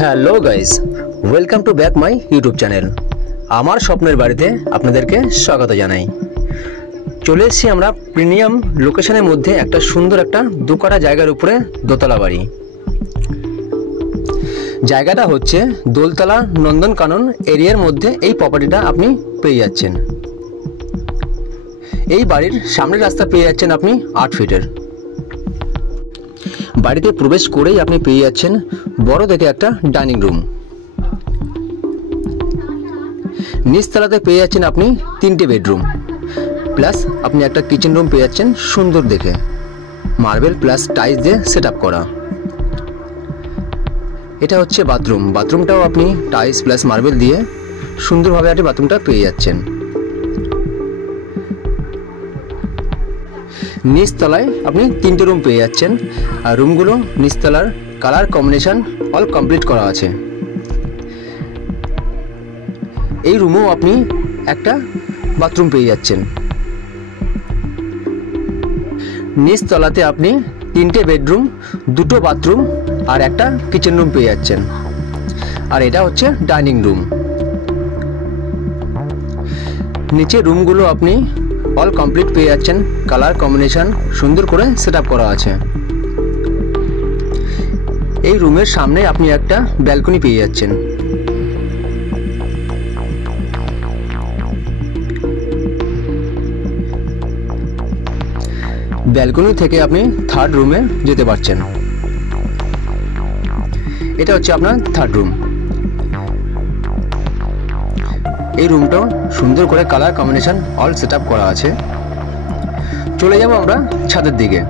Hello guys, welcome to back my YouTube channel. আমার স্বপ্নের বাড়িতে আপনাদেরকে স্বাগত জানাই। চলে এসেছি আমরা প্রিমিয়াম লোকেশনের মধ্যে একটা সুন্দর একটা দুকাটা জায়গার উপরে দোতলা বাড়ি। জায়গাটা হচ্ছে দোলতলা নন্দনকানন এরিয়ার মধ্যে এই প্রপার্টিটা আপনি পেয়ে যাচ্ছেন। এই বাড়ির সামনের রাস্তা পেয়ে যাচ্ছেন আপনি 8 ফিটের। বাড়িতে প্রবেশ করেই আপনি পেয়ে যাচ্ছেন বড় দেখে একটা ডাইনিং রুম। নিচতলাতে পেয়ে যাচ্ছেন আপনি 3টে বেডরুম প্লাস আপনি একটা কিচেন রুম পেয়ে যাচ্ছেন সুন্দর দেখে, মার্বেল প্লাস টাইলস দিয়ে সেট আপ করা। এটা হচ্ছে বাথরুম। বাথরুমটাও আপনি টাইলস প্লাস মার্বেল দিয়ে সুন্দরভাবে আপনি বাথরুমটা পেয়ে যাচ্ছেন। নিচতলায় আপনি 3টে রুম পেয়ে যাচ্ছেন, আর রুমগুলো নিচতলার কালার কম্বিনেশন অল কমপ্লিট করা আছে। এই রুমেও আপনি একটা বাথরুম পেয়ে যাচ্ছেন। নিচতলাতে আপনি 3টে বেডরুম, 2টো বাথরুম আর একটা কিচেন রুম পেয়ে যাচ্ছেন। আর এটা হচ্ছে ডাইনিং রুম। নিচে রুমগুলো আপনি অল কমপ্লিট পেয়ে যাচ্ছেন, কালার কম্বিনেশন সুন্দর করে সেট আপ করা আছে। এই রুমের সামনে আপনি একটা ব্যালকনি পেয়ে যাচ্ছেন। ব্যালকনি থেকে আপনি 3rd রুমে যেতে পারছেন। এটা হচ্ছে আপনার 3rd রুম। এই রুমটাও সুন্দর করে colour combination all set up করা আছে। চলে যাব আমরা ছাদের দিকে।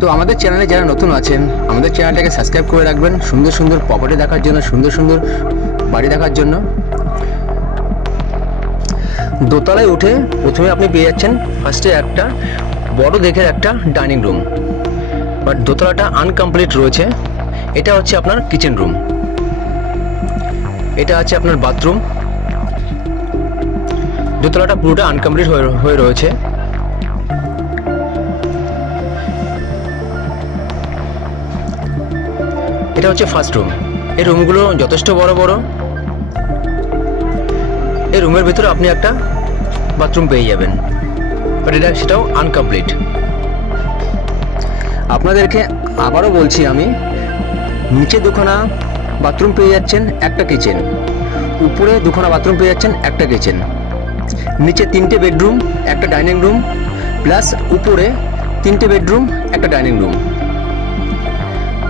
তো আমাদের চ্যানেলে যারা নতুন আছেন, আমাদের চ্যানেলটাকে সাবস্ক্রাইব করে রাখবেন সুন্দর সুন্দর প্রপার্টি দেখার জন্য, সুন্দর সুন্দর বাড়ি দেখার জন্য। দোতলায় উঠে প্রথমে আপনি পেয়ে যাচ্ছেন ফার্স্টে একটা বড় দেখে একটা ডাইনিং রুম, বাট দোতলাটা আনকমপ্লিট রয়েছে। এটা হচ্ছে আপনার কিচেন রুম, এটা আছে আপনার বাথরুম। দোতলাটা পুরোটা আনকমপ্লিট হয়ে রয়েছে। এটা হচ্ছে ফার্স্ট রুম। এই রুমগুলো যথেষ্ট বড় বড়। এই রুমের ভিতরে আপনি একটা বাথরুম পেয়ে যাবেন, বাট সেটাও আনকমপ্লিট। আপনাদেরকে আবারও বলছি আমি, নিচে 2খানা বাথরুম পেয়ে যাচ্ছেন, একটা কিচেন। উপরে 2খানা বাথরুম পেয়ে যাচ্ছেন, একটা কিচেন। নিচে 3টে বেডরুম, একটা ডাইনিং রুম প্লাস উপরে 3টে বেডরুম, একটা ডাইনিং রুম।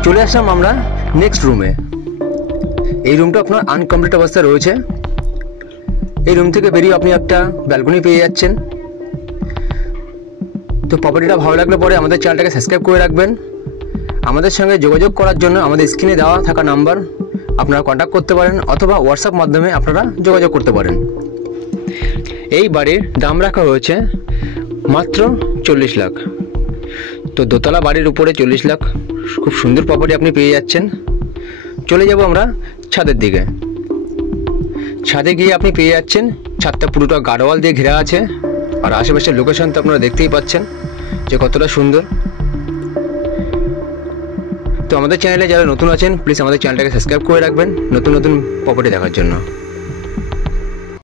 চলে আসলাম আমরা নেক্সট রুমে। এই রুমটা আপনার আনকমপ্লিট অবস্থায় রয়েছে। এই রুম থেকে বেরিয়ে আপনি একটা ব্যালকনি পেয়ে যাচ্ছেন। তো প্রপার্টিটা ভালো লাগলে পরে আমাদের চ্যানেলটাকে সাবস্ক্রাইব করে রাখবেন। আমাদের সঙ্গে যোগাযোগ করার জন্য আমাদের স্ক্রিনে দেওয়া থাকা নাম্বার আপনারা কন্ট্যাক্ট করতে পারেন, অথবা হোয়াটসঅ্যাপ মাধ্যমে আপনারা যোগাযোগ করতে পারেন। এই বাড়ির দাম রাখা হয়েছে মাত্র 40 লাখ। তো দোতলা বাড়ির উপরে 40 লাখ, খুব সুন্দর প্রপার্টি আপনি পেয়ে যাচ্ছেন। চলে যাব আমরা ছাদের দিকে। ছাদে গিয়ে আপনি পেয়ে যাচ্ছেন ছাদটা পুরোটা গার্ডওয়াল দিয়ে ঘেরা আছে, আর আশেপাশের লোকেশন তো আপনারা দেখতেই পাচ্ছেন যে কতটা সুন্দর। তো আমাদের চ্যানেলে যারা নতুন আছেন, প্লিজ আমাদের চ্যানেলটাকে সাবস্ক্রাইব করে রাখবেন নতুন নতুন প্রপার্টি দেখার জন্য।